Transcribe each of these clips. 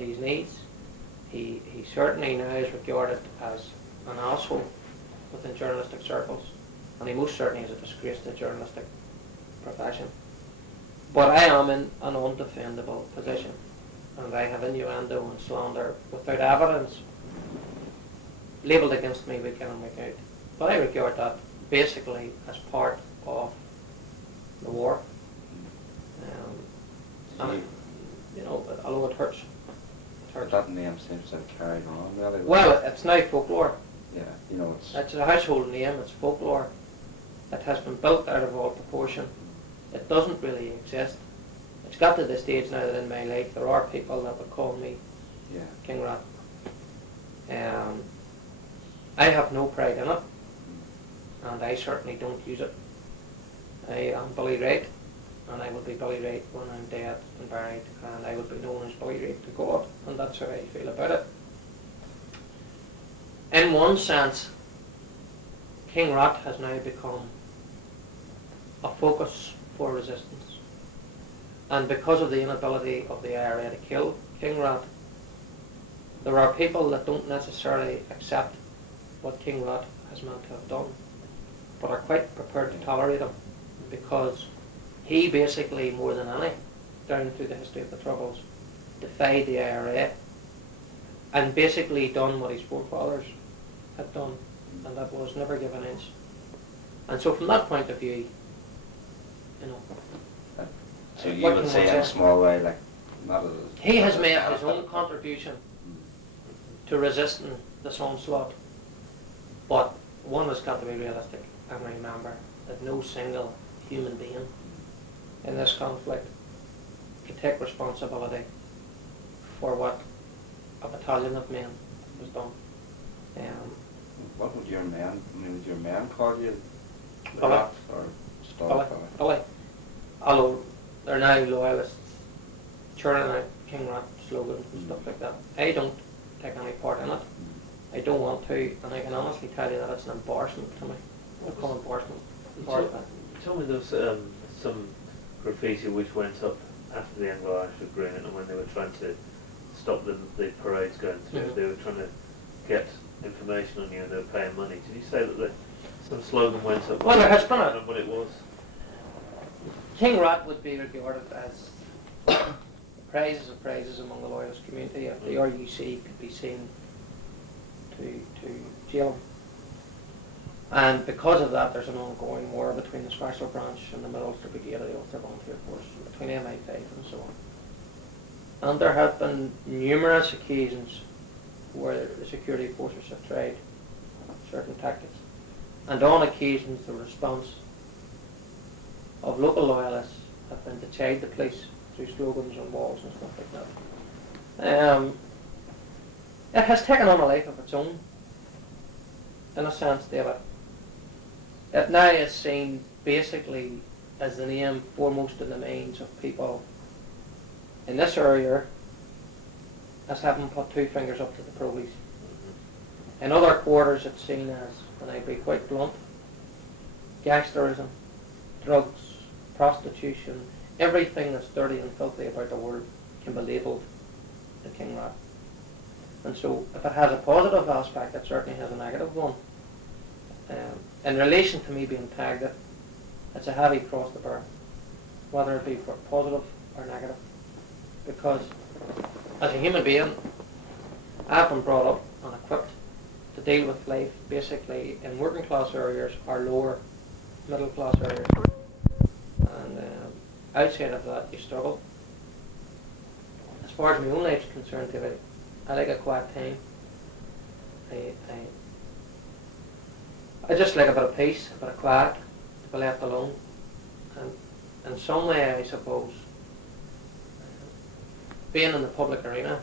to his needs. He certainly now is regarded as an asshole within journalistic circles, and he most certainly is a disgrace to the journalistic profession. But I am in an undefendable position, and I have innuendo and slander without evidence labelled against me week in and week out. But I regard that basically as part of the war. And, you know, although it hurts. But that name seems to have carried on really well. Well, it's now folklore. Yeah, you know, It's a household name, it's folklore. It has been built out of all proportion. It doesn't really exist. It's got to the stage now that in my life there are people that would call me King Rat. I have no pride in it, and I certainly don't use it. I am Billy Wright, and I will be Billy Wright when I'm dead and buried, and I will be known as Billy Wright to God, and that's how I feel about it. In one sense, King Rat has now become a focus for resistance, and because of the inability of the IRA to kill King Rat, there are people that don't necessarily accept what King Rat has meant to have done, but are quite prepared to tolerate him, because he basically, more than any, down through the history of the Troubles, defied the IRA and basically done what his forefathers had done, and that was never give an inch. And so from that point of view, you know, so you would say in a small way, like, not as he has made his own contribution to resisting this onslaught, but one has got to be realistic and remember that no single human being in this conflict can take responsibility for what a battalion of men has done. What would your men, would your men call you? Billy. Or Billy. Billy. Although they're now loyalists, churning out King Rat slogans and stuff like that. I don't take any part in it. I don't want to, and I can honestly tell you that it's an embarrassment to me. I call it embarrassment. Tell me, there was some graffiti which went up after the Anglo-Irish Agreement, and when they were trying to stop the parades going through, they were trying to get information on you and they were paying money. Did you say that some slogan went up? Well, there has been I don't know what it was. King Rat would be regarded as praises of praises among the loyalist community if the RUC could be seen to jail him. And because of that, there's an ongoing war between the Special Branch and the Mid Ulster Brigade of the Ulster Volunteer Force, between MI5 and so on. And there have been numerous occasions where the security forces have tried certain tactics. And on occasions, the response of local loyalists have been to chide the police through slogans on walls and stuff like that. It has taken on a life of its own, in a sense, David. It now is seen basically as the name foremost in the minds of people in this area as having put two fingers up to the probies. In other quarters it's seen as, and I'd be quite blunt, gangsterism, drugs, prostitution, everything that's dirty and filthy about the world can be labelled the King Rat. And so if it has a positive aspect, it certainly has a negative one. In relation to me being tagged it, it's a heavy cross to bear, whether it be for positive or negative. Because as a human being, I've been brought up and equipped to deal with life basically in working class areas or lower middle class areas. And outside of that, you struggle. As far as my own life's concerned, David, I like a quiet time. I just like a bit of peace, a bit of quiet, to be left alone. And in some way, I suppose, being in the public arena,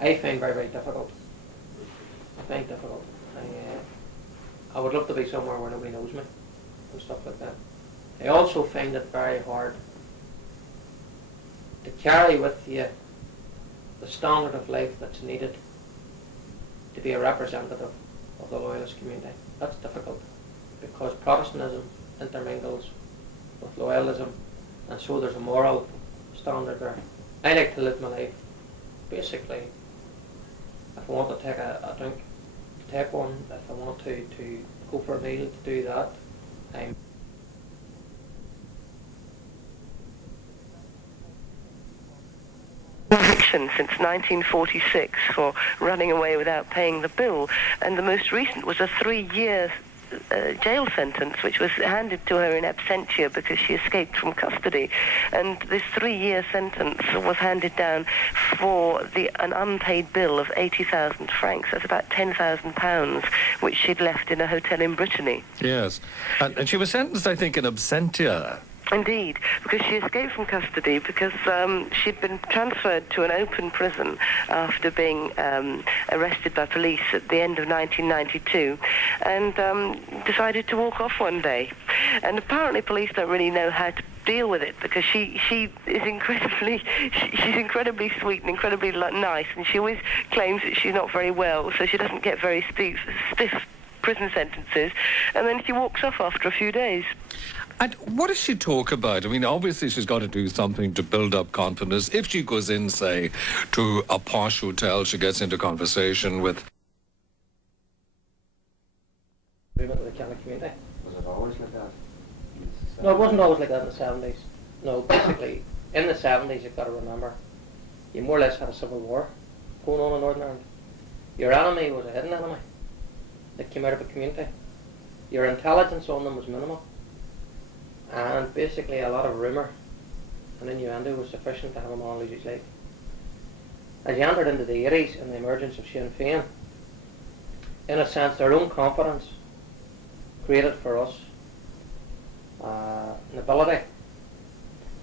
I find very, very difficult. I find it difficult. I would love to be somewhere where nobody knows me and stuff like that. I also find it very hard to carry with you the standard of life that's needed to be a representative of the loyalist community. That's difficult because Protestantism intermingles with loyalism, and so there's a moral standard there. I like to live my life. Basically, if I want to take a drink, take one. If I want to go for a meal, to do that. I'm Conviction since 1946 for running away without paying the bill, and the most recent was a 3-year jail sentence which was handed to her in absentia because she escaped from custody, and this 3-year sentence was handed down for an unpaid bill of 80,000 francs. That's about £10,000, which she'd left in a hotel in Brittany. Yes. And she was sentenced, I think, in absentia. Indeed, because she escaped from custody because she'd been transferred to an open prison after being arrested by police at the end of 1992, and decided to walk off one day. And apparently police don't really know how to deal with it, because she is incredibly she's incredibly sweet and incredibly nice, and she always claims that she's not very well, so she doesn't get very stiff prison sentences, and then she walks off after a few days. And what does she talk about? I mean, obviously she's got to do something to build up confidence. If she goes in, say, to a posh hotel, she gets into conversation with... agreement with the Catholic community. Was it always like that? No, it wasn't always like that in the 70s. No, basically, in the 70s, you've got to remember, you more or less had a civil war going on in Northern Ireland. Your enemy was a hidden enemy that came out of a community. Your intelligence on them was minimal. And basically a lot of rumour and innuendo was sufficient to have a man lose his life. As you entered into the 80s and the emergence of Sinn Féin, in a sense their own confidence created for us an ability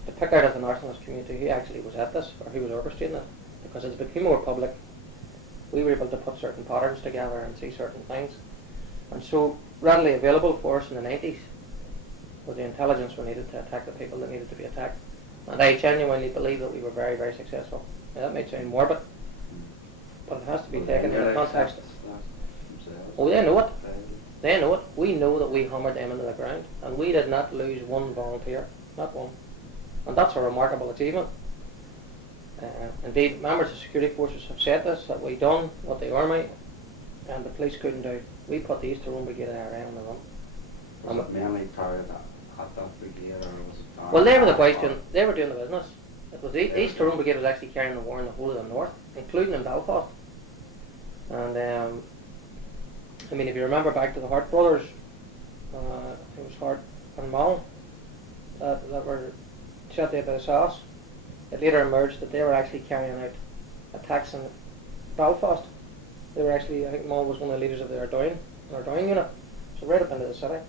to pick out of the nationalist community who actually was at this, or who was orchestrating it. Because as it became more public, we were able to put certain patterns together and see certain things. And so readily available for us in the 90s was the intelligence we needed to attack the people that needed to be attacked. And I genuinely believe that we were very, very successful. Now that might sound morbid, but it has to be taken in the context. Oh, they know it. They know it. We know that we hammered them into the ground, and we did not lose one volunteer, not one. And that's a remarkable achievement. Indeed, members of security forces have said this, that we done what the army and the police couldn't do. We put the East Tyrone Brigade IRA on the run. Was it mainly targeted at that brigade, or was it... Well, they were the boys doing, they were doing the business. It was the East Tyrone Brigade was actually carrying the war in the whole of the north, including in Belfast. And I mean, if you remember back to the Hart brothers, it was Hart and Mullen that were shot dead by the SAS. It later emerged that they were actually carrying out attacks in Belfast. They were actually, I think Mullen was one of the leaders of the Ardoyne unit, so right up into the city.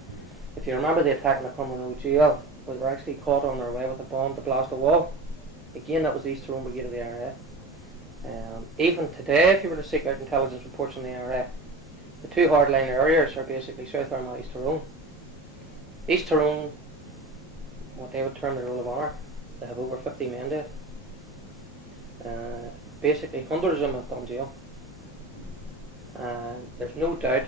If you remember the attack in the Cumbernauld jail, we were actually caught on our way with a bomb to blast a wall. Again, that was the East Tyrone Brigade of the IRA. Even today, if you were to seek out intelligence reports on the IRA, the two hardline areas are basically South Armagh, East Tyrone. East Tyrone, what they would term the Roll of Honour, they have over 50 men dead. Basically, hundreds of them have gone jail. And there's no doubt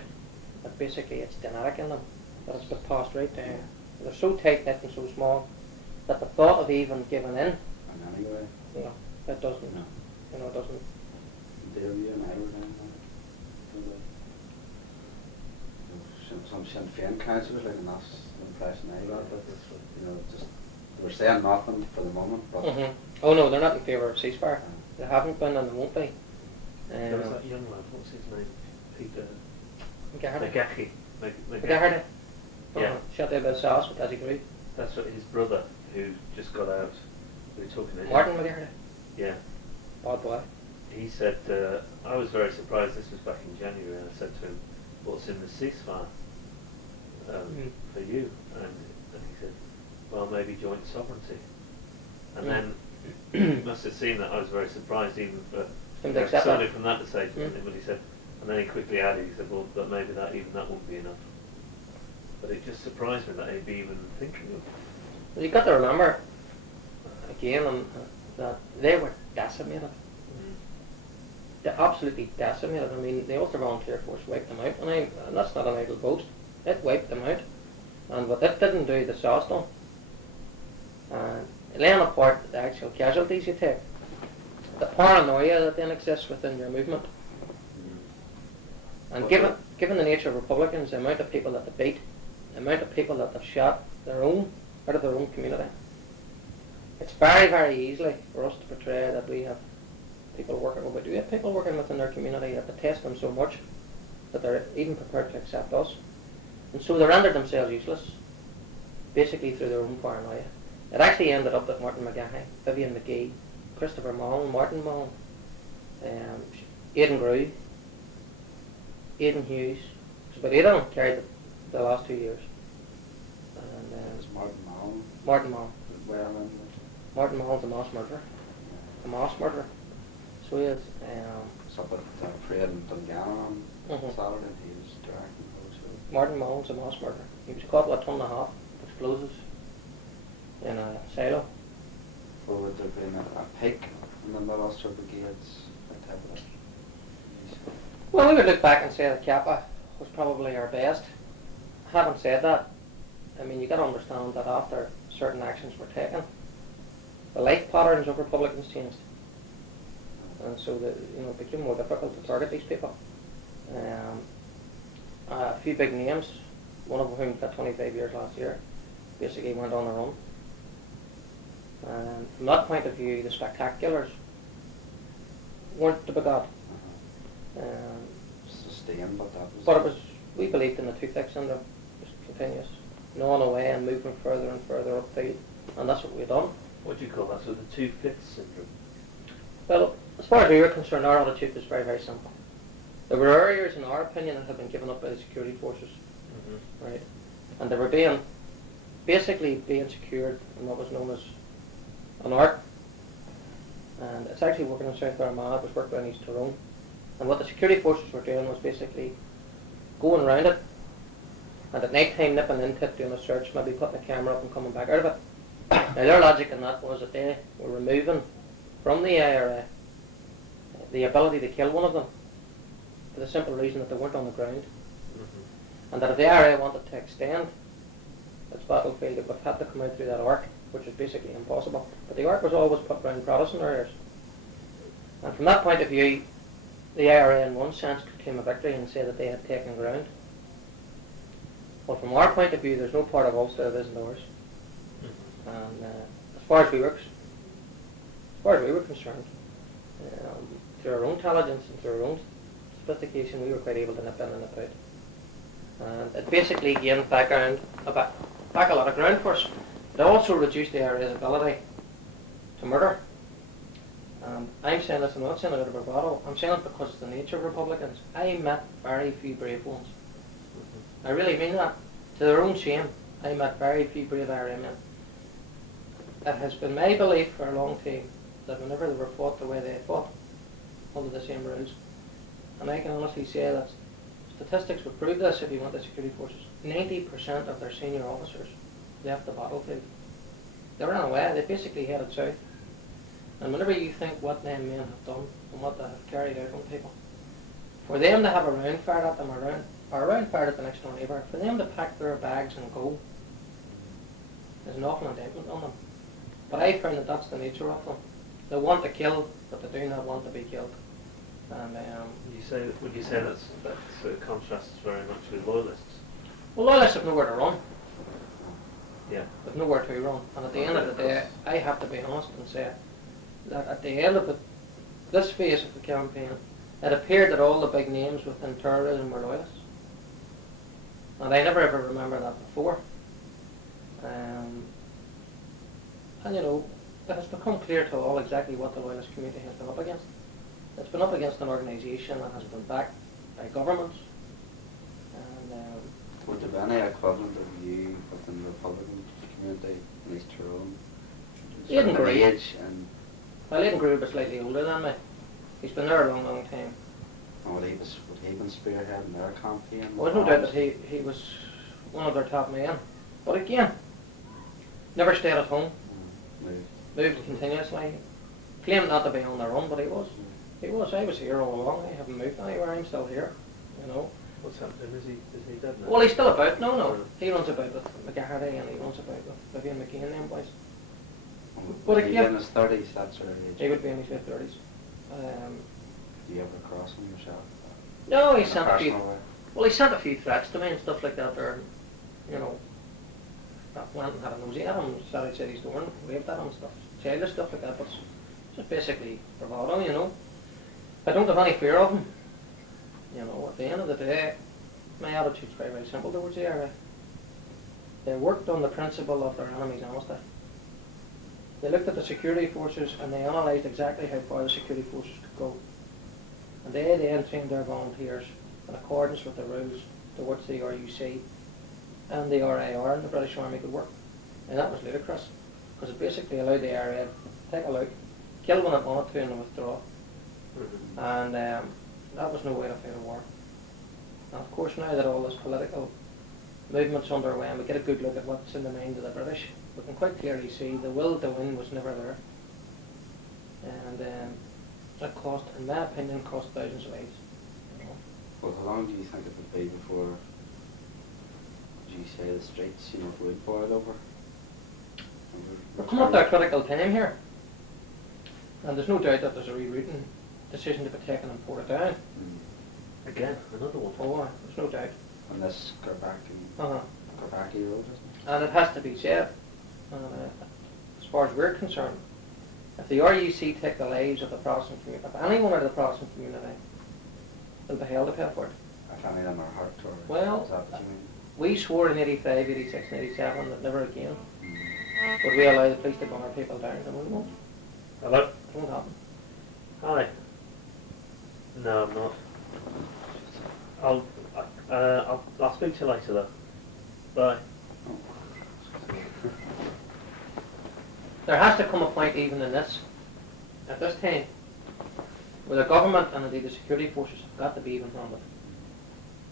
that basically it's genetic in them, that it's been passed right down. They're so tight-knit and so small that the thought of even giving in, And anyway, you know, it doesn't, no. you know, it doesn't. Dale, you and I were down there. Some Sinn Féin councillors, like, and that's the impression I got, but, you know, just, they were saying nothing for the moment, but... Oh no, they're not in favour of ceasefire. They haven't been and they won't be. There was that young lad, what's his name? Peter McGahey. McGahey. Yeah. Shot dead by the SAS with Desi. That's what his brother, who just got out, we were talking to him. Martin McGahey. Yeah. Bad boy. He said, I was very surprised, this was back in January, and I said to him, what's in the ceasefire for you? And he said, well, maybe joint sovereignty. And then he must have seen that I was very surprised, even for somebody from that to say to him, but he said, and then he quickly added, he said, well, but maybe that won't be enough. But it just surprised me that he'd be even thinking of. Well, you've got to remember, again, that they were decimated. They absolutely decimated. I mean, the Ulster Volunteer Force wiped them out, and that's not an idle boast. It wiped them out. And what it didn't do, the SAS done. And laying apart the actual casualties you take, the paranoia that then exists within your movement. And given the nature of Republicans, the amount of people that they beat, the amount of people that they've shot their own out of their own community, it's very, very easily for us to portray that we have people working, well, we do have people working within their community that detest them so much that they're even prepared to accept us. And so they rendered themselves useless, basically through their own paranoia. It actually ended up that Martin McGahey, Vivian McGee, Christopher Mullen, Martin Mullen, Aidan Grew, Aidan Hughes, it's about 8 of them carried the last 2 years. And It's Martin Mullen. Martin Mullen. Well, Martin Mullen's a mass murderer. A mass murderer. So he is. it's up at Parade in Dungannon on Mhm. Saturday. He was directing those. Martin Mullen's a mass murderer. He was caught with a 1.5 ton of explosives in a silo. Or would there been a pig in the Ulster Brigades? That type of thing? Well, we would look back and say that Kappa was probably our best. Having said that, I mean, you got to understand that after certain actions were taken, the life patterns of Republicans changed, and so it became more difficult to target these people. A few big names, one of whom got 25 years last year, basically went on their own. And from that point of view, the spectaculars weren't to be got. Sustained, but that was. But it was, we believed in the two-thick syndrome, just continuous, gnawing away and moving further and further upfield, and that's what we've done. What do you call that? So the two-fifths syndrome? Well, as far as we were concerned, our attitude was very, very simple. There were areas, in our opinion, that had been given up by the security forces, right? And they were basically being secured in what was known as an arc. And it's actually working in South Armagh, it was working in East Tyrone. And what the security forces were doing was basically going around it, and at night time nipping into it, doing a search, maybe putting a camera up and coming back out of it. Now their logic in that was that they were removing from the IRA the ability to kill one of them, for the simple reason that they weren't on the ground. And that if the IRA wanted to extend its battlefield, it would have had to come out through that arc, which is basically impossible. But the arc was always put around Protestant areas. And from that point of view, the IRA in one sense could claim a victory and say that they had taken ground. Well, from our point of view, there's no part of Ulster that isn't ours. And as far as we were concerned, through our own intelligence and through our own sophistication, we were quite able to nip in and nip out. And it basically gained back a lot of ground for us. It also reduced the IRA's ability to murder. I'm saying this, I'm not saying it out of bravado, I'm saying it because it's the nature of Republicans. I met very few brave ones. I really mean that. To their own shame, I met very few brave IRA men. It has been my belief for a long time that whenever they were fought the way they fought, under the same rules, and I can honestly say that statistics would prove this if you went to security forces, 90% of their senior officers left the battlefield. They ran away, they basically headed south. And whenever you think what them men have done and what they have carried out on people, for them to have a round fired at them or a round fired at the next door neighbour, for them to pack their bags and go, is an awful indictment on them. But I found that that's the nature of them. They want to kill, but they do not want to be killed. And would you say that sort of contrasts very much with loyalists? well, loyalists have nowhere to run. Yeah. They've nowhere to run. And at the end of the day, I have to be honest and say that at the end of this phase of the campaign, it appeared that all the big names within terrorism were loyalists. And I never ever remember that before. And it has become clear to all exactly what the loyalist community has been up against. It's been up against an organisation that has been backed by governments. And would there be any equivalent of you within the Republican community in East Tyrone? Aidan Grew. Age and well, Aidan Grew was slightly older than me. He's been there a long, long time. would he been spearheading their campaign? Well, there's no doubt that he was one of their top men. But again, never stayed at home. Moved continuously. Claimed not to be on their own, but he was. He was. I was here all along. I haven't moved anywhere. I'm still here. What's happening? Is he dead now? Well, he's still about. No. He runs about with McGahey and he runs about with Vivian McGee and them boys. But He again- in his 30s, that sort of He age. would be in his mid-30s. Do you ever cross him yourself? No, he In a sent a few. personal way? Well, he sent a few threats to me and stuff like that. There, you know, I went and had a nosy at him, started outside his door and waved at him and stuff, childish stuff like that. But it's just basically bravado, you know. I don't have any fear of him. You know, at the end of the day, my attitude's very, very simple towards the area. They worked on the principle of their enemy's honesty. They looked at the security forces and they analysed exactly how far the security forces could go. And they then trained their volunteers in accordance with the rules to which the RUC and the RAR and the British Army could work. And that was ludicrous, because it basically allowed the area to take a look, kill when it wanted to and then withdraw. And that was no way to fight a war. And of course now that all this political movement's underway and we get a good look at what's in the mind of the British, we can quite clearly see the will to win was never there. And that cost, in my opinion, cost thousands of lives. You know. Well, how long do you think it would be before, do you say, the streets, would boil over? We're coming up to a critical time here. And there's no doubt that there's a rerouting decision to be taken in Portadown. Again, another one. Oh, there's no doubt. On this Garbaki Uh-huh. Road, isn't it? And it has to be said, as far as we're concerned, if the RUC take the lives of the Protestant community, if anyone out of the Protestant community, they'll be held to pay for it. If any of them are hurt, or Well, is that what you mean? We swore in 85, 86 and 87 that never again would we allow the police to gun our people down, and we won't. Hello? It won't happen. Hi. No, I'm not. I'll speak to you later though. Bye. There has to come a point even in this, at this time, where the government and indeed the security forces have got to be even-handed.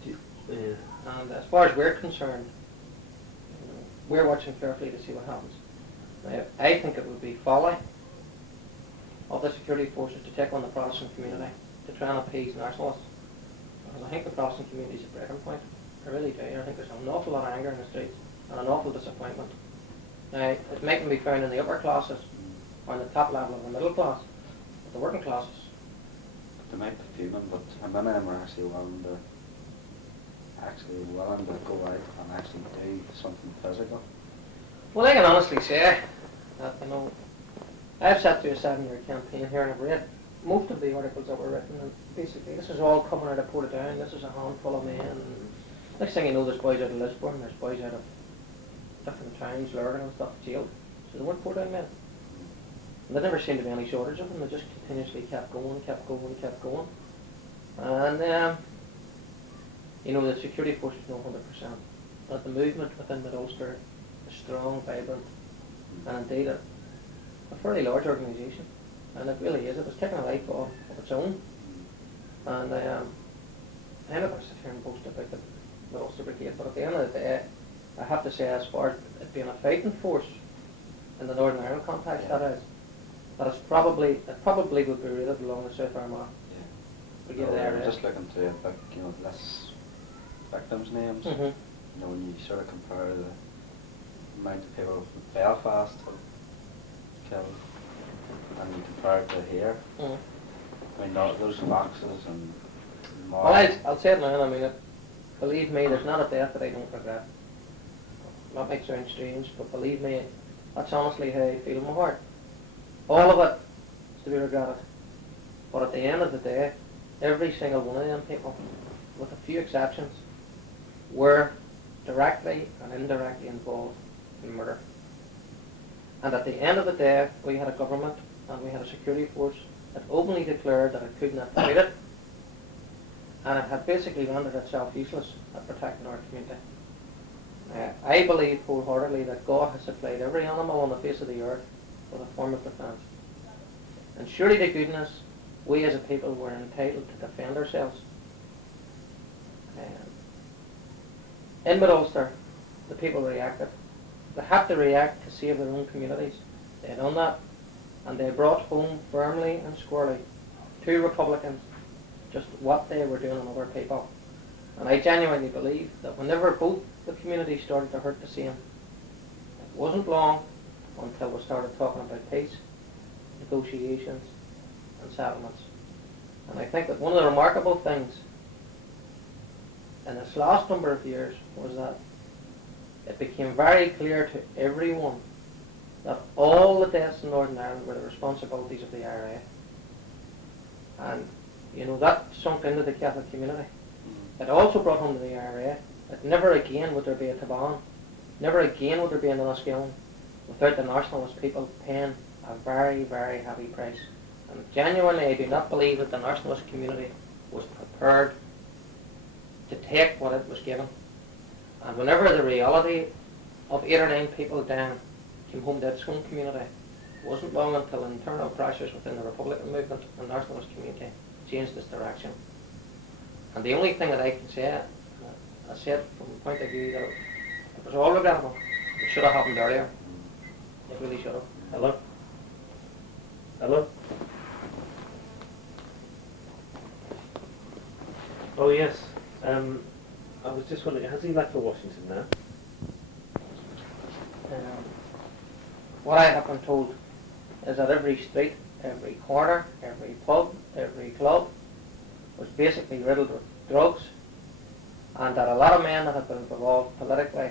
Yeah. And as far as we're concerned, we're watching carefully to see what happens. Now, I think it would be folly of the security forces to take on the Protestant community to try and appease nationalists. Because I think the Protestant community is a breaking point. I really do. I think there's an awful lot of anger in the streets and an awful disappointment. Now, it mightn't be found in the upper classes or in the top level of the middle class, but the working classes. They might be fuming, but many of them are actually willing to go out and actually do something physical. Well, I can honestly say that, I've sat through a 7-year campaign here and I've read most of the articles that were written, and basically this is all coming out of Portadown. This is a handful of men, and next thing you know, there's boys out of Lisburn, there's boys out of different towns, Lurgan and stuff, jailed. So they weren't Portadown men. And there never seemed to be any shortage of them. They just continuously kept going. And the security forces know 100% that the movement within the Ulster is strong, vibrant, and indeed a fairly large organisation. And it really is. It was taking a life of its own. And I'm not going to sit here and boast about the Ulster Brigade, but at the end of the day, I have to say, as far as it being a fighting force in the Northern Ireland context, that it probably would be rated along the South Armagh Brigade area. Just looking to less victims' names. Mm-hmm. When you sort of compare the amount of people from Belfast who killed, and you compare it to here. Mm-hmm. I mean, those boxes and more. Well, I'll say it now, believe me, there's not a death that I don't regret. That might sound strange, but believe me, that's honestly how I feel in my heart. All of it is to be regretted. But at the end of the day, every single one of them people, with a few exceptions, were directly and indirectly involved in murder. And at the end of the day, we had a government and we had a security force that openly declared that it could not fight it, and it had basically rendered itself useless at protecting our community. I believe wholeheartedly that God has supplied every animal on the face of the earth with a form of defence. And surely to goodness, we as a people were entitled to defend ourselves. In Mid-Ulster, the people reacted. They had to react to save their own communities. They had done that, and they brought home firmly and squarely to Republicans just what they were doing on other people. And I genuinely believe that whenever both the communities started to hurt the same, it wasn't long until we started talking about peace, negotiations and settlements. And I think that one of the remarkable things in this last number of years was that it became very clear to everyone that all the deaths in Northern Ireland were the responsibilities of the IRA. And, you know, that sunk into the Catholic community. It also brought home to the IRA that never again would there be a Taban, never again would there be an Enniskillen without the nationalist people paying a very, very heavy price. And genuinely, I do not believe that the nationalist community was prepared to take what it was given. And whenever the reality of 8 or 9 people dying came home to its home community, it wasn't long until internal pressures within the Republican movement and nationalist community changed this direction. And the only thing that I can say, I said from the point of view that it was all regrettable. It should have happened earlier. It really should have. Hello? Hello? Oh yes. I was just wondering, has he left for Washington now? What I have been told is that every street, every corner, every pub, every club was basically riddled with drugs, and that a lot of men that have been involved politically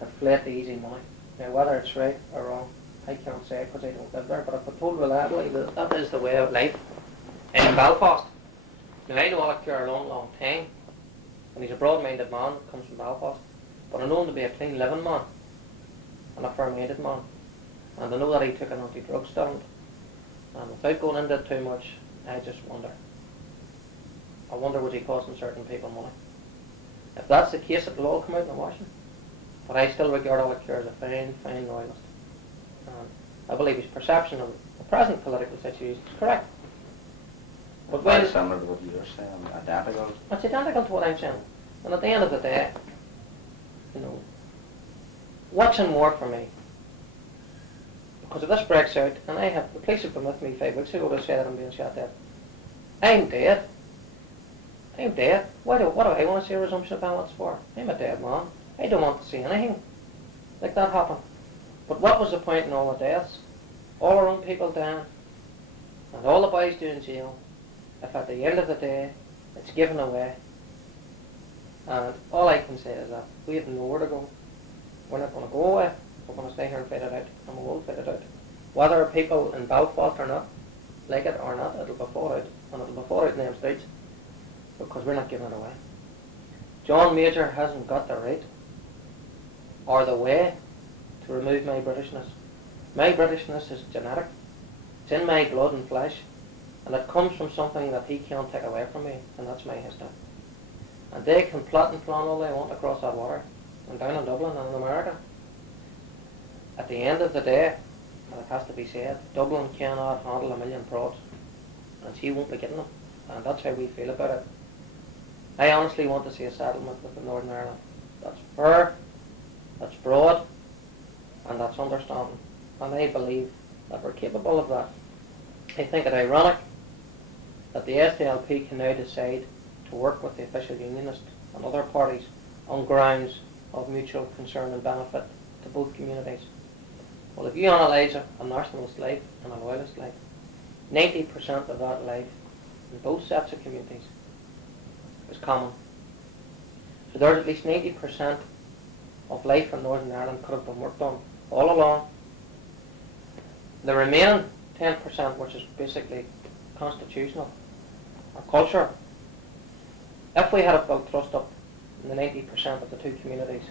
have fled the easy money. Now, whether it's right or wrong, I can't say because I don't live there, but I've been told reliably that that is the way of life in Belfast. Now, I know Alec Kerr a long, long time, and he's a broad-minded man that comes from Belfast, but I know him to be a clean living man and a fair-minded man, and I know that he took an anti-drug stand, and without going into it too much, I just wonder. I wonder was he costing certain people money. If that's the case, it'll all come out in the washing. But I still regard Alec Kerr as a fine, fine loyalist. And I believe his perception of the present political situation is correct. But Very similar to what you're saying, identical. It's identical to what I'm saying. And at the end of the day, you know, watching more for me. Because if this breaks out, and I have, the police have been with me 5 weeks ago to say that I'm being shot dead. I'm dead. I'm dead. What do I want to see a resumption of violence for? I'm a dead man. I don't want to see anything like that happen. But what was the point in all the deaths? All our own people dying, and all the boys doing jail, if at the end of the day it's given away. And all I can say is that we have nowhere to go. We're not going to go away. We're going to stay here and fight it out, and we will fight it out. Whether people in Belfast or not like it or not, it'll be fought out, and it'll be fought out in them streets, because we're not giving it away. John Major hasn't got the right or the way to remove my Britishness. My Britishness is genetic. It's in my blood and flesh, and it comes from something that he can't take away from me, and that's my history. And they can plot and plan all they want across that water, and down in Dublin and in America. At the end of the day, and it has to be said, Dublin cannot handle 1 million prods, and she won't be getting them, and that's how we feel about it. I honestly want to see a settlement with Northern Ireland that's fair, that's broad, and that's understanding. And I believe that we're capable of that. I think it ironic that the SDLP can now decide to work with the official unionists and other parties on grounds of mutual concern and benefit to both communities. Well, if you analyse a nationalist life and a loyalist life, 90% of that life in both sets of communities is common. So there's at least 90% of life in Northern Ireland could have been worked on all along. The remaining 10%, which is basically constitutional or cultural, if we had built trust up in the 90% of the two communities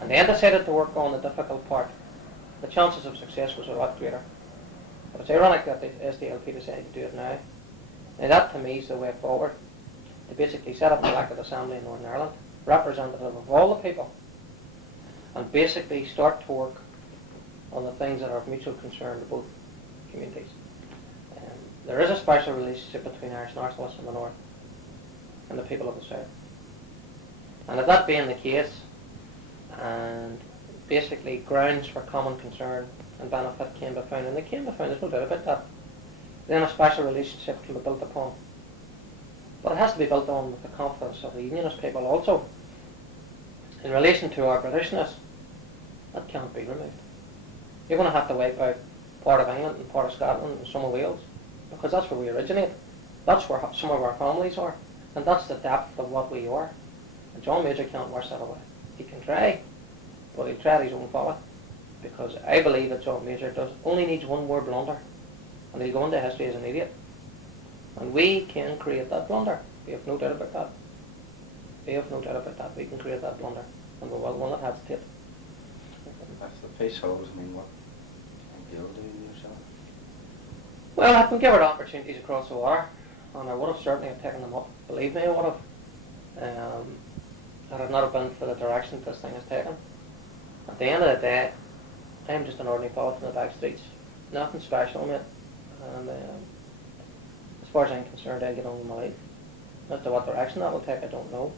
and then decided to work on the difficult part, the chances of success was a lot greater. But it's ironic that the SDLP decided to do it now. Now that to me is the way forward, to basically set up an elected assembly in Northern Ireland, representative of all the people, and basically start to work on the things that are of mutual concern to both communities. There is a special relationship between Irish nationalists in the north and the people of the south. And if that being the case, and basically grounds for common concern and benefit can be found, and they can be found, there's no doubt about that, then a special relationship can be built upon. But it has to be built on with the confidence of the unionist people also. In relation to our Britishness, that can't be removed. you're going to have to wipe out part of England and part of Scotland and some of Wales, because that's where we originate. That's where some of our families are, and that's the depth of what we are. And John Major can't wash that away. He can try, but he'll try at his own folly, because I believe that John Major only needs one more blunder, and he'll go into history as an idiot. And we can create that blunder. We have no doubt about that. We have no doubt about that. We can create that blunder, and we will not hesitate. That's the face holes. I mean, what can you do yourself? Well, I've been given opportunities across the water, and I would have certainly have taken them up. Believe me, I would have. Had it not have been for the direction this thing has taken. At the end of the day, I'm just an ordinary poet in the back streets. Nothing special, mate. And as far as I'm concerned, I'll get on with my life. As to what direction that will take, I don't know.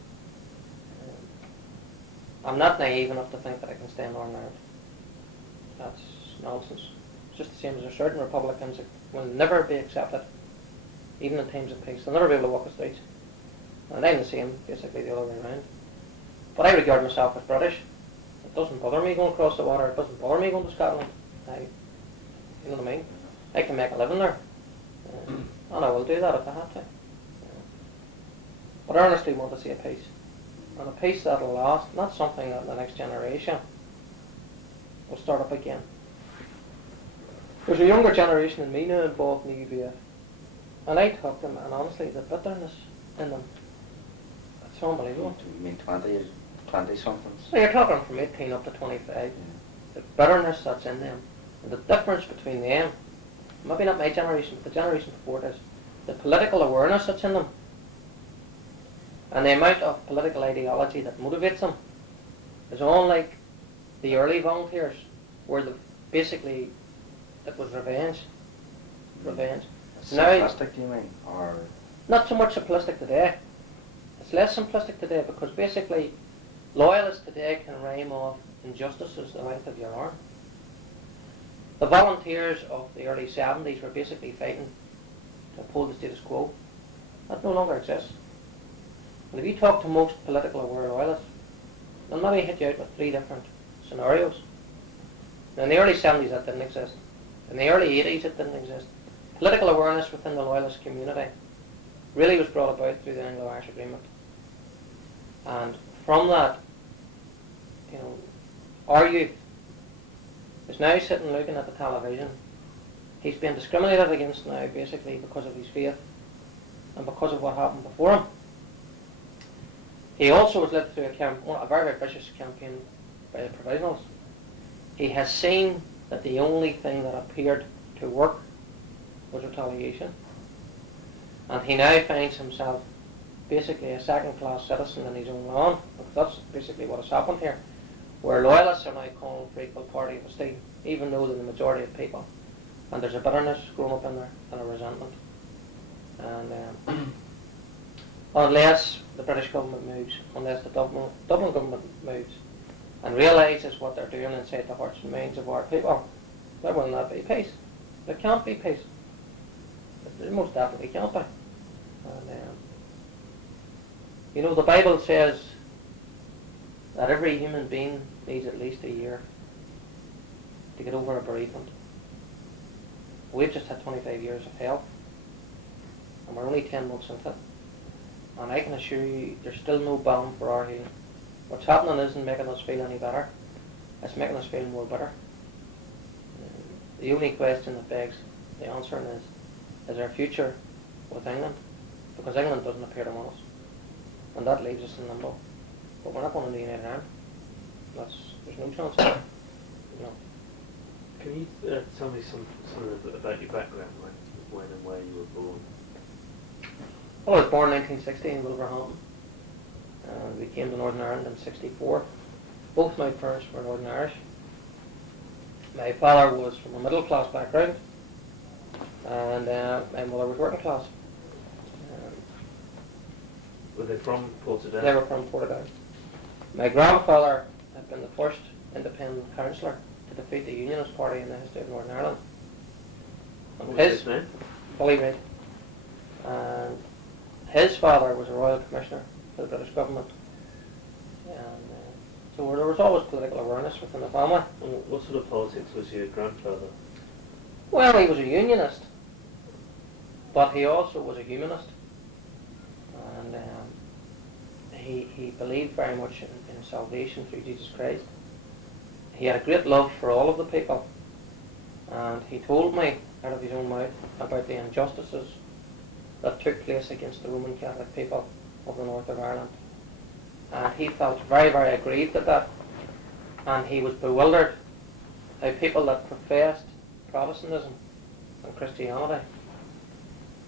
I'm not naive enough to think that I can stay in Northern Ireland. That's nonsense. It's just the same as there are certain Republicans that will never be accepted, even in times of peace. They'll never be able to walk the streets. And I'm the same, basically the other way around. But I regard myself as British. It doesn't bother me going across the water. It doesn't bother me going to Scotland. You know what I mean? I can make a living there. And I will do that if I have to. But I honestly want to see a peace. And a peace that will last, not something that the next generation will start up again. There's a younger generation than me now involved in the UBF. And I talk to them, and honestly, the bitterness in them, it's unbelievable. You mean 20 somethings? So you're talking from 18 up to 25. The bitterness that's in them, and the difference between them, maybe not my generation, but the generation before this, the political awareness that's in them, and the amount of political ideology that motivates them, is unlike the early volunteers, where basically it was revenge. Revenge. Now, Simplistic, do you mean? Or not so much simplistic today. It's less simplistic today, because basically loyalists today can rhyme off injustices the length of your arm. The volunteers of the early 70s were basically fighting to uphold the status quo. That no longer exists. And if you talk to most political aware loyalists, they'll maybe hit you out with 3 different scenarios. Now in the early 70s that didn't exist. In the early 80s it didn't exist. Political awareness within the loyalist community really was brought about through the Anglo-Irish Agreement. And from that, you know, our youth is now sitting looking at the television. He's been discriminated against now basically because of his faith and because of what happened before him. He also was led through a very, very vicious campaign by the Provisionals. He has seen that the only thing that appeared to work was retaliation. And he now finds himself basically a second-class citizen in his own land, because that's basically what has happened here, where loyalists are now calling for equal party of esteem, even though they're the majority of people. And there's a bitterness growing up in there, and a resentment. And unless the British government moves, unless the Dublin government moves, and realises what they're doing inside the hearts and minds of our people, there will not be peace. There can't be peace. There most definitely can't be. And, you know, the Bible says that every human being needs at least a year to get over a bereavement. We've just had 25 years of hell, and we're only 10 months into it. And I can assure you, there's still no balm for our healing. What's happening isn't making us feel any better. It's making us feel more bitter. The only question that begs the answer is our future with England? Because England doesn't appear to want us. And that leaves us in limbo. But we're not going to the United Ireland. There's no chance of it. No. Can you tell me some about your background, when and where you were born? Well, I was born in 1960 in Wolverhampton. We came to Northern Ireland in '64. Both my parents were Northern Irish. My father was from a middle class background, and my mother was working class. Were they from Portadown? They were from Portadown. My grandfather had been the first independent councillor to defeat the Unionist Party in the history of Northern Ireland. And What was his name? Billy Wright. And his father was a royal commissioner for the British government. And So there was always political awareness within the family. And what sort of politics was your grandfather? Well, he was a unionist, but he also was a humanist, and he believed very much in salvation through Jesus Christ. He had a great love for all of the people, and he told me out of his own mouth about the injustices that took place against the Roman Catholic people of the north of Ireland. And he felt very, very aggrieved at that, and he was bewildered how people that professed Protestantism and Christianity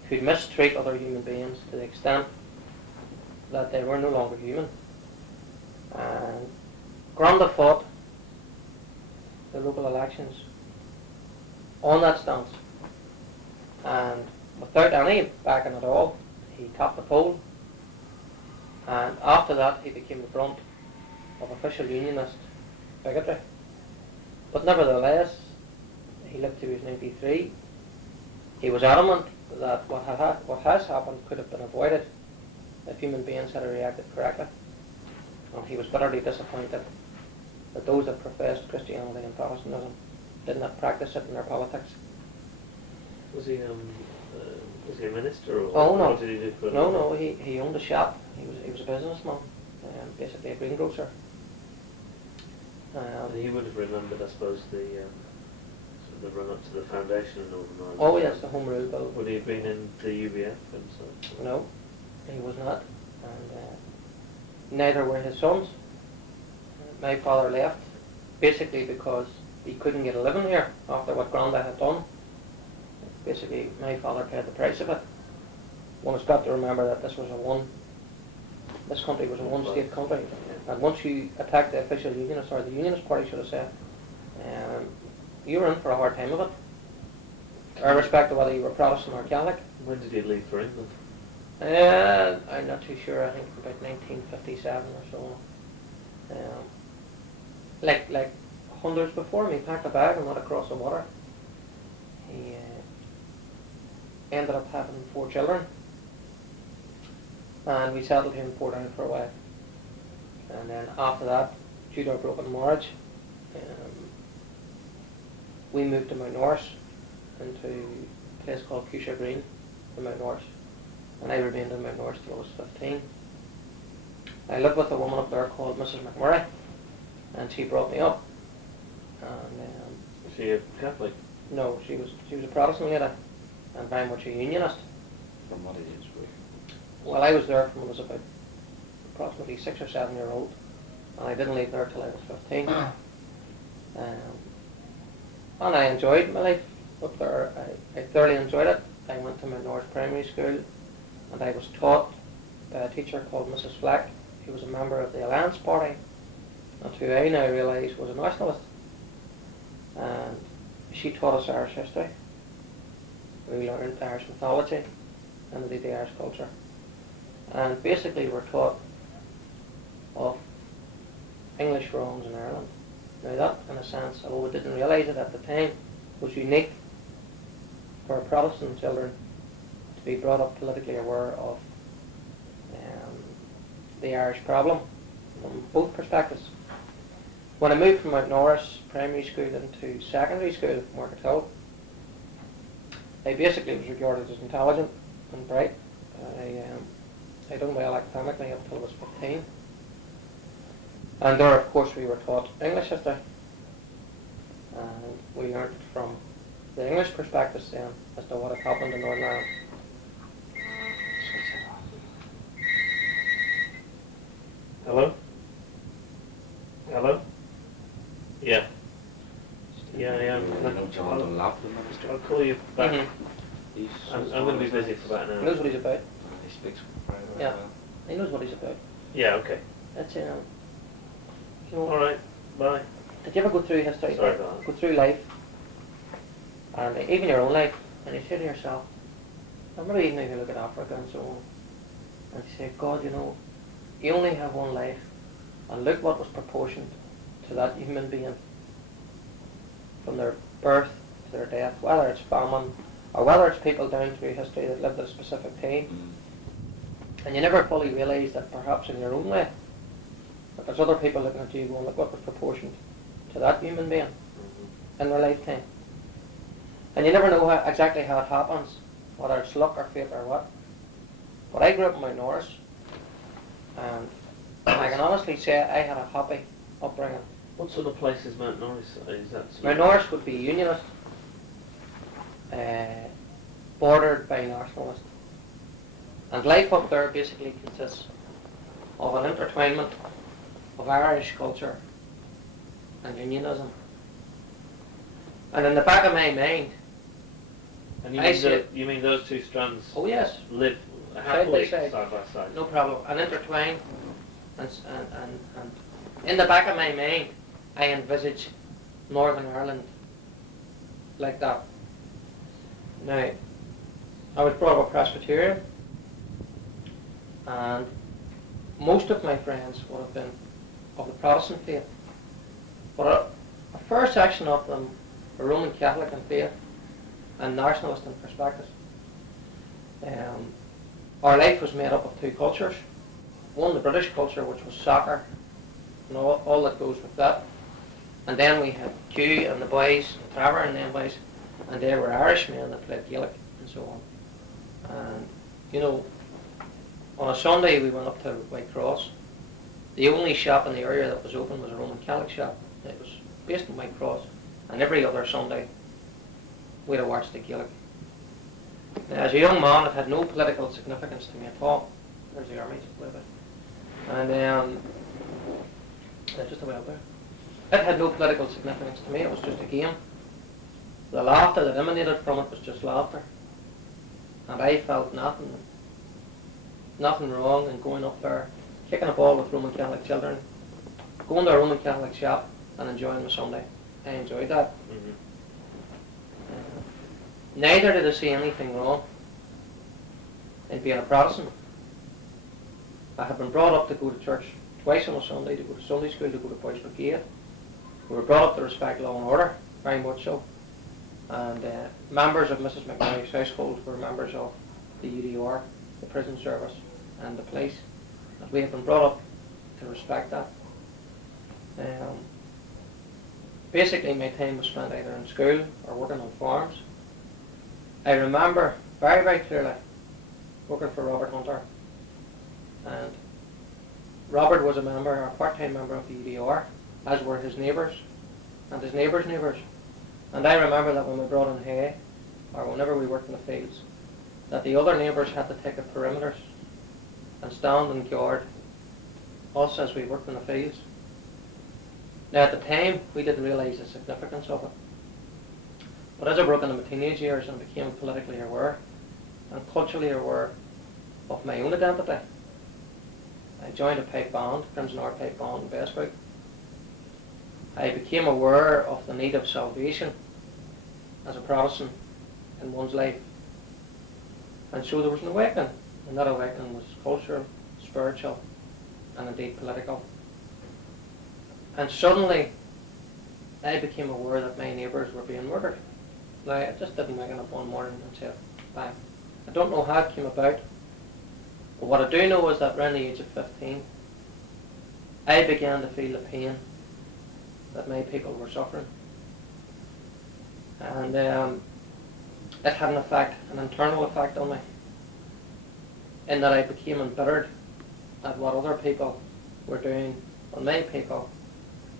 could mistreat other human beings to the extent that they were no longer human. And Granda fought the local elections on that stance, and without any backing at all, he topped the poll, and after that he became the brunt of official unionist bigotry. But nevertheless, he lived to his 93. He was adamant that what has happened could have been avoided if human beings had reacted correctly. And he was bitterly disappointed that those that professed Christianity and Protestantism did not practice it in their politics. Was he a minister or Oh no, what did he do for a no, living? no. He owned a shop. He was a businessman, basically a greengrocer. And he would have remembered, I suppose, the sort of the run up to the foundation in Northern Ireland. Oh yes, the Home Rule Bill. Would he have been in the UBF himself? No, he was not, and neither were his sons. My father left basically because he couldn't get a living here after what Granda had done. Basically, my father paid the price of it. One has got to remember that this country was a one-state country, and once you attack the official unionists, or the Unionist Party should have said, you were in for a hard time of it, irrespective of whether you were Protestant or Catholic. When did he leave for England? I'm not too sure. I think about 1957 or so. Like hundreds before me, packed a bag and went across the water. He ended up having 4 children, and we settled here in Portdown for a while. And then after that, due to a broken marriage, we moved to Mount Norris, into a place called Cusha Green in Mount Norris, and I remained in Mount Norris till I was 15. I lived with a woman up there called Mrs. McMurray, and she brought me up. And Was she a Catholic? no, she was a Protestant lady, and very much a unionist. From what age were you? Well, I was there from when I was about approximately 6 or 7 years old, and I didn't leave there till I was 15. And I enjoyed my life up there. I thoroughly enjoyed it. I went to my North Primary School, and I was taught by a teacher called Mrs. Fleck, who was a member of the Alliance Party, and who I now realise was a nationalist. And she taught us Irish history. We learned Irish mythology and indeed the Irish culture. And basically we're taught of English wrongs in Ireland. Now that, in a sense, although we didn't realise it at the time, was unique for Protestant children to be brought up politically aware of the Irish problem from both perspectives. When I moved from Mount Norris Primary School into secondary school, Market Hill, I basically was regarded as intelligent and bright. I done well academically up till I was 15. And there, of course, we were taught English history. And we learned from the English perspectives then as to what had happened in Northern Ireland. Hello? Hello? Yeah. Yeah, I am. I know Jonathan laughed the minister. I'll call you back. He's I'm going to be busy for about an He hour. knows what he's about. He speaks very Yeah. well. He knows what he's about. Yeah, okay. That's you know, All right. Bye. did you ever go through history? Sorry about that. Go through life, and even your own life, and you say to yourself, or maybe even if you look at Africa and so on, and you say, God, you know, you only have one life, and look what was proportioned to that human being from their birth to their death, whether it's famine or whether it's people down through history that lived at a specific time. And you never fully realise that perhaps in your own way But there's other people looking at you going, look, what was proportioned to that human being in their lifetime? And you never know exactly how it happens, whether it's luck or fate or what. But I grew up in Mount Norris, and I can honestly say I had a happy upbringing. What sort of place is Mount Norris? Is that sort Mount of- Norris would be unionist, bordered by nationalist. And life up there basically consists of an intertwinement of Irish culture and unionism. And in the back of my mind, And you I mean, see it. you mean those two strands oh yes, live happily side. side by side? no problem, and intertwined, and in the back of my mind, I envisage Northern Ireland like that. Now, I was brought up Presbyterian, and most of my friends would have been of the Protestant faith, but a fair section of them were Roman Catholic in faith and nationalist in perspective. Our life was made up of two cultures. One, the British culture, which was soccer and all that goes with that. And then we had Q and the boys, Trevor and them boys, and they were Irishmen that played Gaelic and so on. And, you know, on a Sunday we went up to White Cross. The only shop in the area that was open was a Roman Catholic shop. It was based in White Cross. And every other Sunday we'd have watched the Gaelic. Now, as a young man, it had no political significance to me at all. There's the army, just a little bit. And just a way up there. It had no political significance to me. It was just a game. The laughter that emanated from it was just laughter. And I felt nothing wrong in going up there, kicking a ball with Roman Catholic children, going to a Roman Catholic shop and enjoying my Sunday. I enjoyed that. Mm-hmm. Neither did I see anything wrong in being a Protestant. I had been brought up to go to church twice on a Sunday, to go to Sunday school, to go to Boys Brigade. We were brought up to respect law and order, very much so. And members of Mrs. McNally's household were members of the UDR, the prison service, and the police. And we had been brought up to respect that. Basically, my time was spent either in school or working on farms. I remember very, very clearly working for Robert Hunter. And Robert was a part-time member of the UDR, as were his neighbours, and his neighbours' neighbours. And I remember that when we brought in hay, or whenever we worked in the fields, that the other neighbours had to take the perimeters and stand and guard us as we worked in the fields. Now at the time, we didn't realise the significance of it. But as I broke into my teenage years and became politically aware and culturally aware of my own identity, I joined a pipe band, Crimson Hour pipe band in Bestwick. I became aware of the need of salvation as a Protestant in one's life. And so there was an awakening, and that awakening was cultural, spiritual, and indeed political. And suddenly, I became aware that my neighbours were being murdered. Now, I just didn't wake up one morning and say, bang. I don't know how it came about, but what I do know is that around the age of 15, I began to feel the pain that my people were suffering. And it had an effect, an internal effect on me, in that I became embittered at what other people were doing on my people,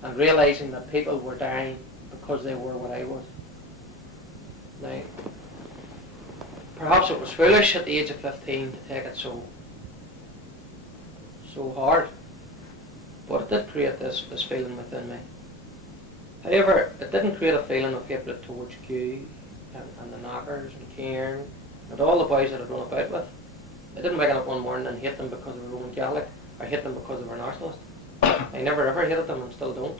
and realising that people were dying because they were what I was. Now, perhaps it was foolish at the age of 15 to take it so hard, but it did create this feeling within me. However, it didn't create a feeling of hatred towards Q and the Knockers and Cairn and all the boys that I'd run about with. I didn't wake up one morning and hate them because they were Roman Catholic or hate them because they were nationalist. I never ever hated them and still don't.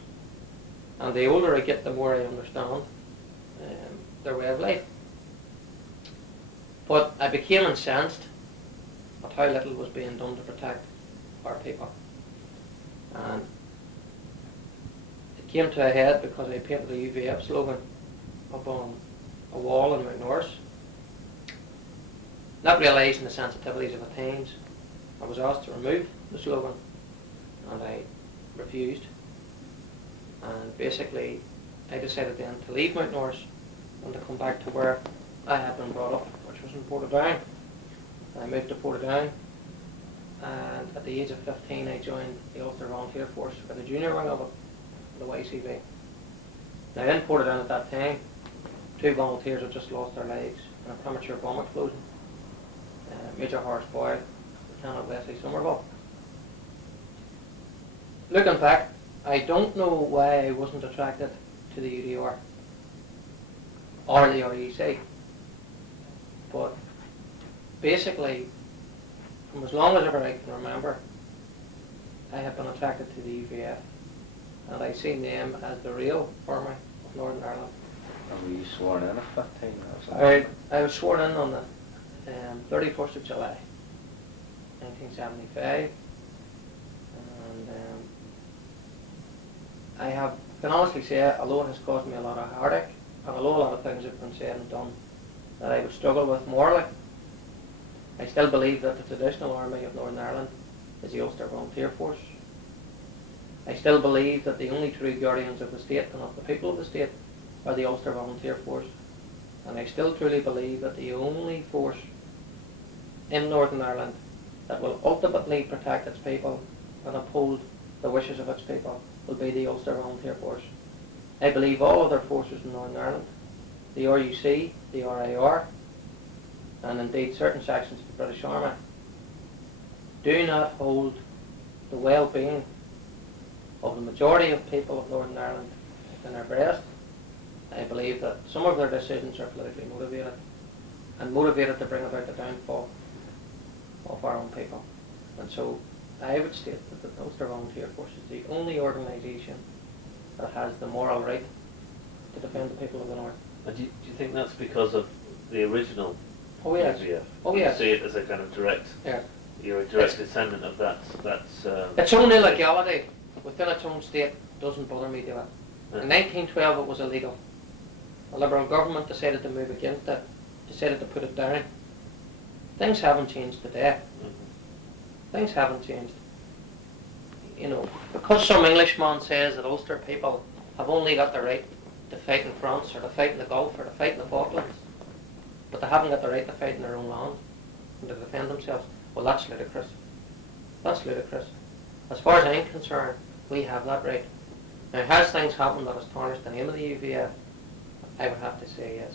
And the older I get, the more I understand their way of life. But I became incensed at how little was being done to protect our people. And it came to a head because I painted a UVF slogan up on a wall in Mount Norris. Not realising the sensitivities of the times, I was asked to remove the slogan, and I refused. And basically, I decided then to leave Mount Norris and to come back to where I had been brought up, which was in Portadown. I moved to Portadown, and at the age of 15 I joined the Ulster Volunteer Force for the junior wing of it, the YCV. Now in Portadown at that time, 2 volunteers had just lost their lives in a premature bomb explosion. Major Horace Boyle, Lieutenant Wesley Somerville. Looking back, I don't know why I wasn't attracted to the UDR or the RUC, but basically, from as long as ever I can remember, I have been attracted to the UVF, and I see them as the real army of Northern Ireland. And were you sworn in at 15 or something? I was sworn in on the 31st of July, 1975, and I can honestly say, although it has caused me a lot of heartache, and although a lot of things have been said and done that I would struggle with morally, I still believe that the traditional army of Northern Ireland is the Ulster Volunteer Force. I still believe that the only true guardians of the state and of the people of the state are the Ulster Volunteer Force. And I still truly believe that the only force in Northern Ireland that will ultimately protect its people and uphold the wishes of its people will be the Ulster Volunteer Force. I believe all other forces in Northern Ireland, the RUC, the RIR, and indeed certain sections of the British Army, do not hold the well-being of the majority of people of Northern Ireland in their breast. I believe that some of their decisions are politically motivated and motivated to bring about the downfall of our own people. And so I would state that the Ulster Volunteer Force is the only organisation that has the moral right to defend the people of the North. And do you think that's because of the original UVF? Oh yes. You see it as a kind of direct, yeah. You're a direct descendant of that. Its own illegality within its own state doesn't bother me to it. Yeah. In 1912 it was illegal. The Liberal government decided to move against it, decided to put it down. Things haven't changed today. Mm-hmm. Things haven't changed. You know, because some Englishman says that Ulster people have only got the right to fight in France or to fight in the Gulf or to fight in the Falklands, but they haven't got the right to fight in their own land and to defend themselves. Well, that's ludicrous. That's ludicrous. As far as I'm concerned, we have that right. Now, has things happened that has tarnished the name of the UVF? I would have to say yes.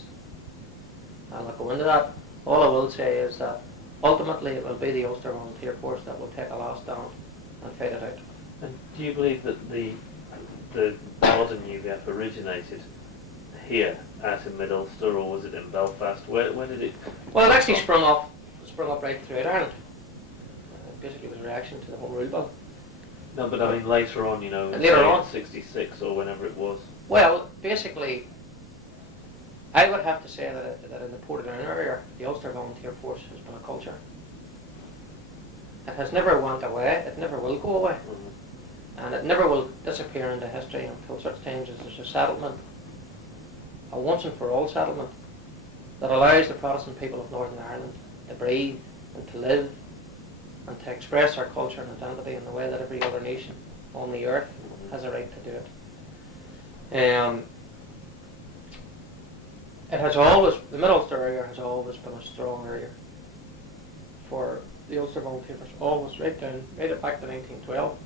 I'll not go into that. All I will say is that ultimately it will be the Ulster Volunteer Force that will take a last stand and fight it out. And do you believe that the modern UVF originated here out in Mid Ulster, or was it in Belfast? Where did it? Well, it actually sprung up right throughout Ireland. Basically, it was a reaction to the Home Rule Bill. No, but I mean later on, you know, Later on. 66 or whenever it was. Well, basically, I would have to say that in the Portadown area, the Ulster Volunteer Force has been a culture. It has never went away, it never will go away, Mm-hmm. and it never will disappear into history until such times as there's a settlement, a once and for all settlement, that allows the Protestant people of Northern Ireland to breathe and to live and to express our culture and identity in the way that every other nation on the earth has a right to do it. It has always, the Mid-Ulster area has always been a strong area for the Ulster Volunteer Force, always right back to 1912.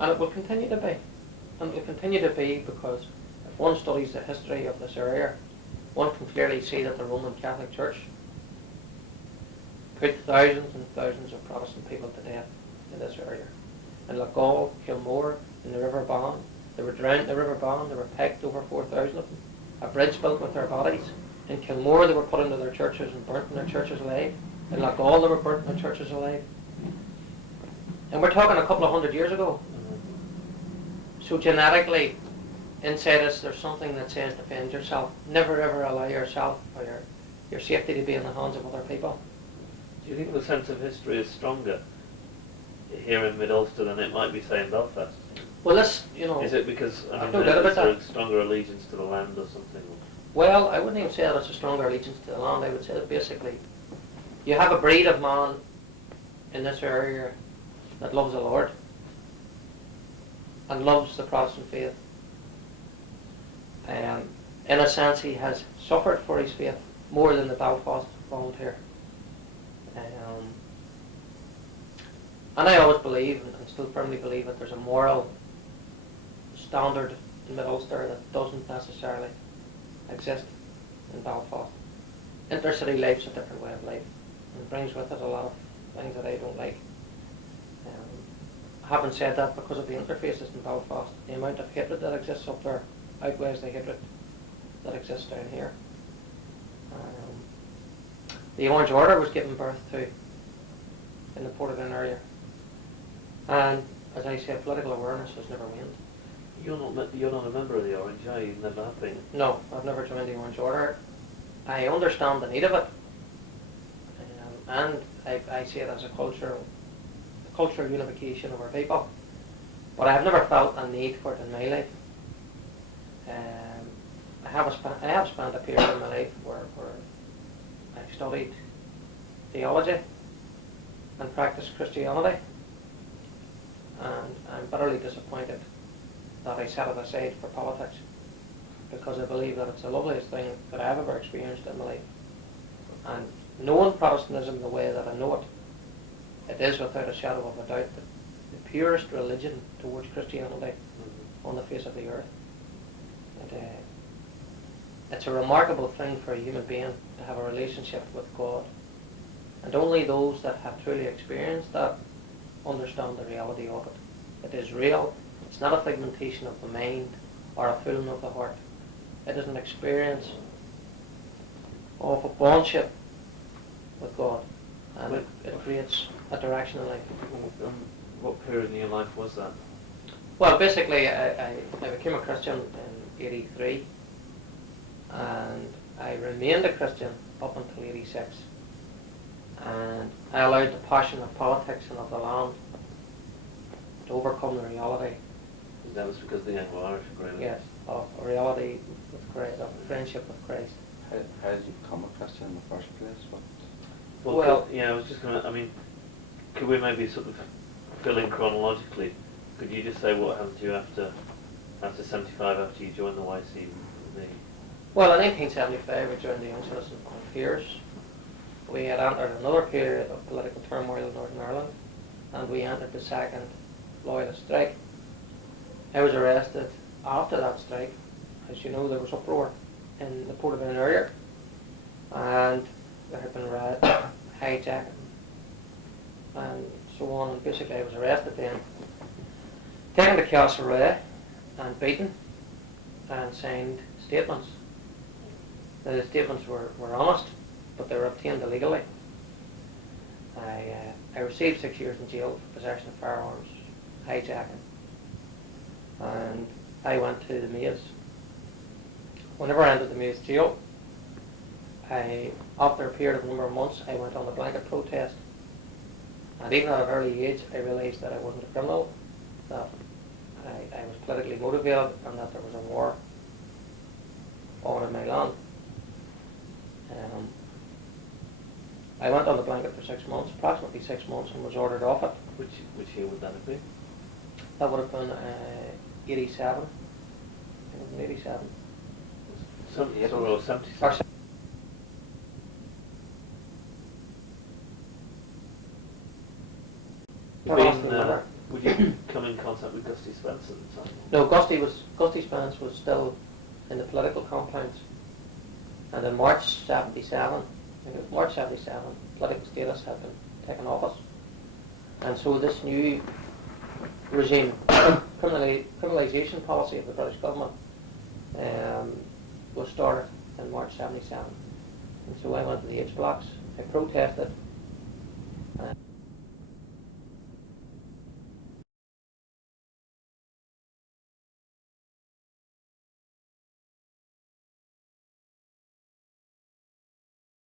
And it will continue to be. And it will continue to be because if one studies the history of this area, one can clearly see that the Roman Catholic Church put thousands and thousands of Protestant people to death in this area. In Loughgall, Kilmore, in the River Bann, they were drowned in the River Bann, they were pecked, over 4,000 of them. A bridge built with their bodies. In Kilmore, they were put into their churches and burnt in their churches alive. In Loughgall, they were burnt in their churches alive. And we're talking a couple of hundred years ago. So genetically, inside us, there's something that says defend yourself. Never ever allow yourself or your safety to be in the hands of other people. Do you think the sense of history is stronger here in Mid Ulster than it might be, say, in Belfast? Well, this, you know... Is it because, I I've mean, no doubt about is there a that. stronger allegiance to the land or something? Well, I wouldn't even say that it's a stronger allegiance to the land. I would say that basically you have a breed of man in this area that loves the Lord. and loves the Protestant faith. In a sense, he has suffered for his faith more than the Belfast volunteer. And I always believe, and still firmly believe, that there's a moral standard in Mid-Ulster that doesn't necessarily exist in Belfast. Intercity life's a different way of life, and it brings with it a lot of things that I don't like. Having said that, because of the interfaces in Belfast, the amount of hatred that exists up there outweighs the hatred that exists down here. The Orange Order was given birth to in the Portadown area, and as I said, political awareness has never waned. You're not a member of the Orange, are you? Never have been. No, I've never joined the Orange Order. I understand the need of it, and I see it as a cultural unification of our people, but I have never felt a need for it in my life. I have spent a period in my life where I studied theology and practiced Christianity, and I'm bitterly disappointed that I set it aside for politics, because I believe that it's the loveliest thing that I've ever experienced in my life. And knowing Protestantism the way that I know it, it is without a shadow of a doubt the purest religion towards Christianity on the face of the earth. It's a remarkable thing for a human being to have a relationship with God, and only those that have truly experienced that understand the reality of it. It is real. It's not a fragmentation of the mind or a fooling of the heart. It is an experience of a bondship with God, and it creates a direction in life. What period in your life was that? Well, basically, I became a Christian in '83, and I remained a Christian up until '86. And I allowed the passion of politics and of the land to overcome the reality. That was because of the Anglo-Irish agreement? Yes, of a reality with Christ, of a friendship with Christ. How did you become a Christian in the first place? Well, yeah, I was just going to, I mean, could we maybe sort of fill in chronologically? Could you just say what happened to you after 75, after you joined the YC? Well, in 1975, we joined the Young Citizen Volunteers. We had entered another period of political turmoil in Northern Ireland, and we entered the second Loyalist strike. I was arrested after that strike. As you know, there was uproar in the Portadown area, and there had been hijacking and so on, and basically I was arrested then, taken to Castlereagh and beaten and signed statements. The statements were honest, but they were obtained illegally. I received 6 years in jail for possession of firearms, hijacking, and I went to the Maze. Whenever I entered the Maze jail, after a period of a number of months, I went on a blanket protest. And even at an early age, I realised that I wasn't a criminal, that I was politically motivated, and that there was a war on in my land. I went on the blanket for 6 months, approximately 6 months, and was ordered off it. Which year would that have been? That would have been 87. I think it was 87. So 76. Would you come in contact with Gusty Spence at the time? No, Gusty Spence was still in the political compounds, and in March 77, I think it was March 77, political status had been taken off us, and so this new regime, criminalisation policy of the British government, was started in March 77, and so I went to the H blocks. I protested.